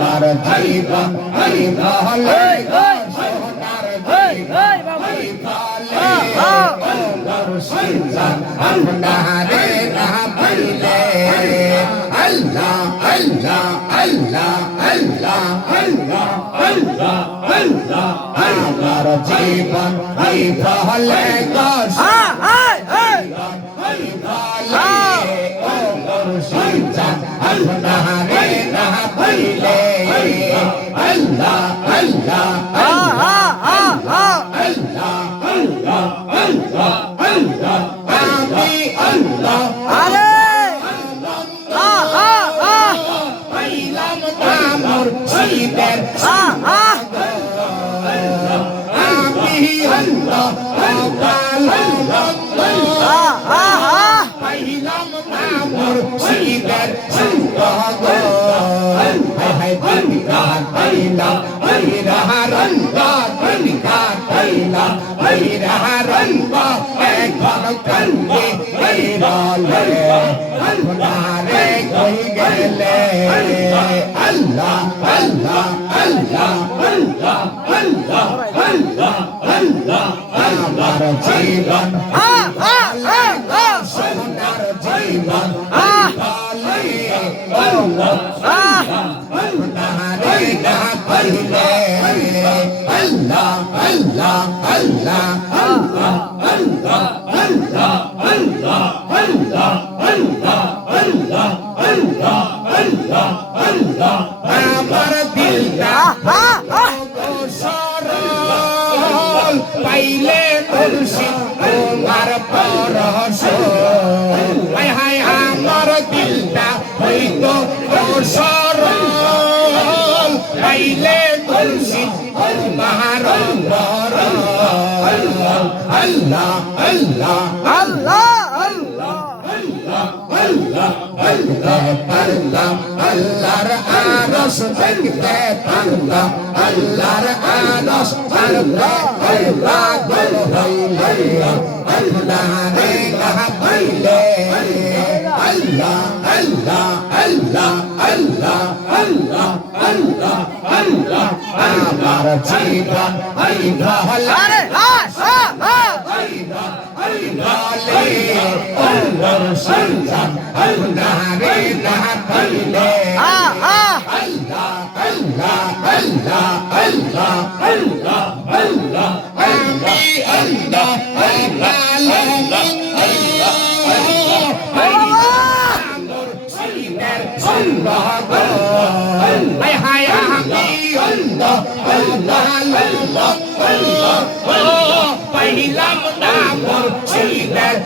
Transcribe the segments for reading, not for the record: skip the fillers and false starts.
আমার জীবন বলে সোনার জীবন আপনারে না পাইলে আল্লাহ আল্লাহ আল্লাহ আল্লাহ আল্লাহ আল্লাহ আল্লাহ আমার জীবন বলে আপনারে না পাইলে আল্লাহ আল্লাহ আমি আল্লাহ পাইলাম আমার মুর্শিদের আমি আল্লাহ পাইলাম আমার মুর্শিদের আপনারে কই গেলে আল্লাহ আল্লাহ আল্লাহ আল্লাহ আল্লাহ আল্লাহ আল্লাহ আমার জীবন সোনার জীবন আপনারে না পাইলে আল্লাহ আল্লাহ আল্লাহ আল্লাহ আল্লাহ আল্লাহ আল্লাহ আল্লাহ আল্লাহ আল্লাহ আল্লাহ আল্লাহ আল্লাহ আমার দিলটা সরল পাইলে মুর্শিদ তোমার পরশ হায় হায় আমার দিলটা হইতো সরল পাইলে মুর্শিদ তোমার পরশ আল্লাহ আল্লাহ আল্লাহ পারলাম আল্লাহর আরশ দেখতে পারলাম আল্লাহর আরশ পাগল হইলে আপনারে না পাইলে আল্লাহ আল্লাহ আল্লাহ আল্লাহ আল্লাহ আল্লাহ আল্লাহ আমার জীবন বলে সন্তান আপনারে না পাইলে আল্লাহ আল্লাহ আল্লাহ আল্লাহ আল্লাহ আল্লাহ আমি আল্লাহ পাইলাম না মুর্শিদের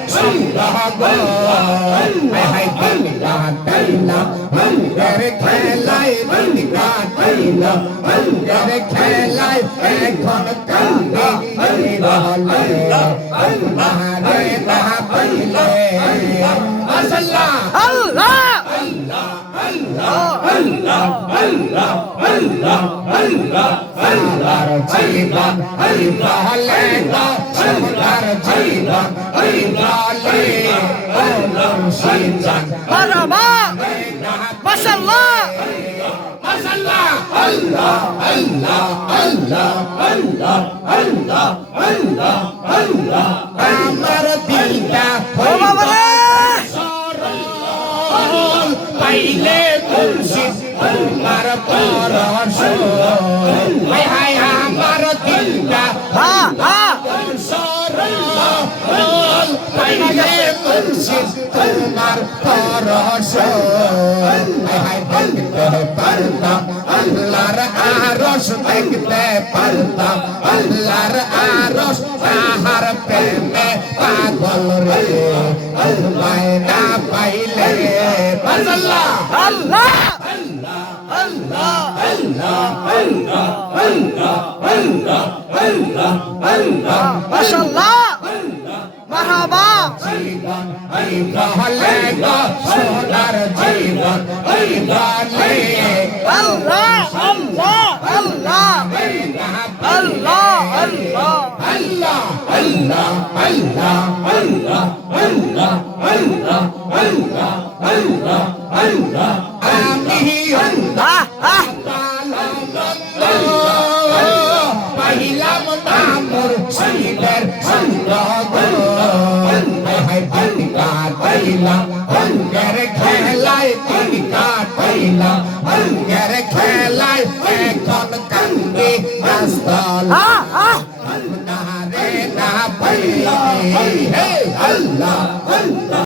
খেলায় খেলায় এখন কান্দে পাইলে আল্লাহ আল্লাহ আল্লাহ আল্লাহ আল্লাহ আল্লাহ আল্লাহ আল্লাহর জীবন বলে সোনার জীবন বলে মাশাআল্লাহ মাশাআল্লাহ আল্লাহ আল্লাহ আল্লাহ আল্লাহ আল্লাহ আল্লাহ আল্লাহ আমার দিলটা সরল পাইলে মুর্শিদ তোমার পরশ হায় হায় আমার দিলটা সরল পাইলে মুর্শিদ তোমার পরশ হায় হায় দেখতে পারতাম আল্লাহর আরশ দেখতে পারতাম আল্লাহর আরশ তাহার প্রেমে পাগল রে আল্লাহ না পাইলে আল্লাহ আল্লাহ আল্লাহ আল্লাহ আল্লাহ আল্লাহ আল্লাহ আল্লাহ আল্লাহ মাশাআল্লাহ মারহাবা জীবন এই বলে গো সোনার জীবন এই বলে আল্লাহ আল্লাহ আল্লাহ আল্লাহ আল্লাহ আল্লাহ আল্লাহ আল্লাহ আল্লাহ আল্লাহ আল্লাহ আল্লাহ আল্লাহ আল্লাহ আমি আল্লাহ পাইলাম না মুর্শিদের সঙ্গ হাই টিকা পাইলাম অঙ্গের খেলায় টিকা পাইলাম অঙ্গের খেলায় এখন কান্দি রাস্তল না রে না পাই হে আল্লাহ আল্লাহ